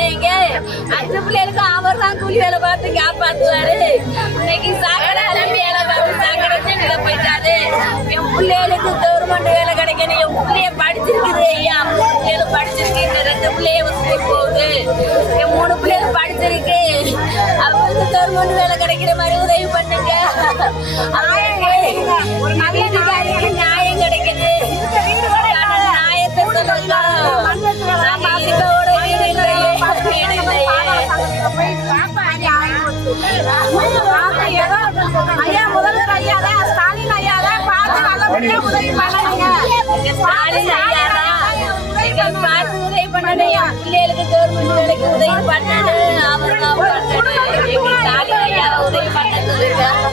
பிள்ளைங்க 5 பிள்ளைகளுக்கும் அவர் தான் கூலி வேலை பார்த்து காப்பாத்துவாரு. இன்னைக்கு சாக்கடை வேலை பார்த்து சாக்கடை சென்னில போயிட்டாரு. என் பிள்ளைகளுக்கு கவர்மெண்ட் வேலை கிடைக்கணும். என் பிள்ளைய படிச்சிருக்குது ஐயா, 3 பிள்ளைகள் படிச்சிருக்கு. இந்த 2 பிள்ளைய ஸ்கூல் போகுது. என் 3 பிள்ளைகள் படிச்சிருக்கு. அவங்களுக்கு கவர்மெண்ட் வேலை கிடைக்கிற மாதிரி உதவி பண்ணுங்க. ஒரு வீட்டுக்காரிக்கு நியாயம் கிடைக்குது. நியாயத்தை சொல்லுங்க. ஐயா முதல்வர் ஐயா தான் ஸ்டாலின் ஐயா தான் பார்த்து நல்லபடியா உதவி பண்ணுங்க. ஸ்டாலின் ஐயா தான் பார்த்து உதவி பண்ணணும். பிள்ளைகளுக்கு கவர்மெண்ட் வேலைக்கு உதவி பண்ண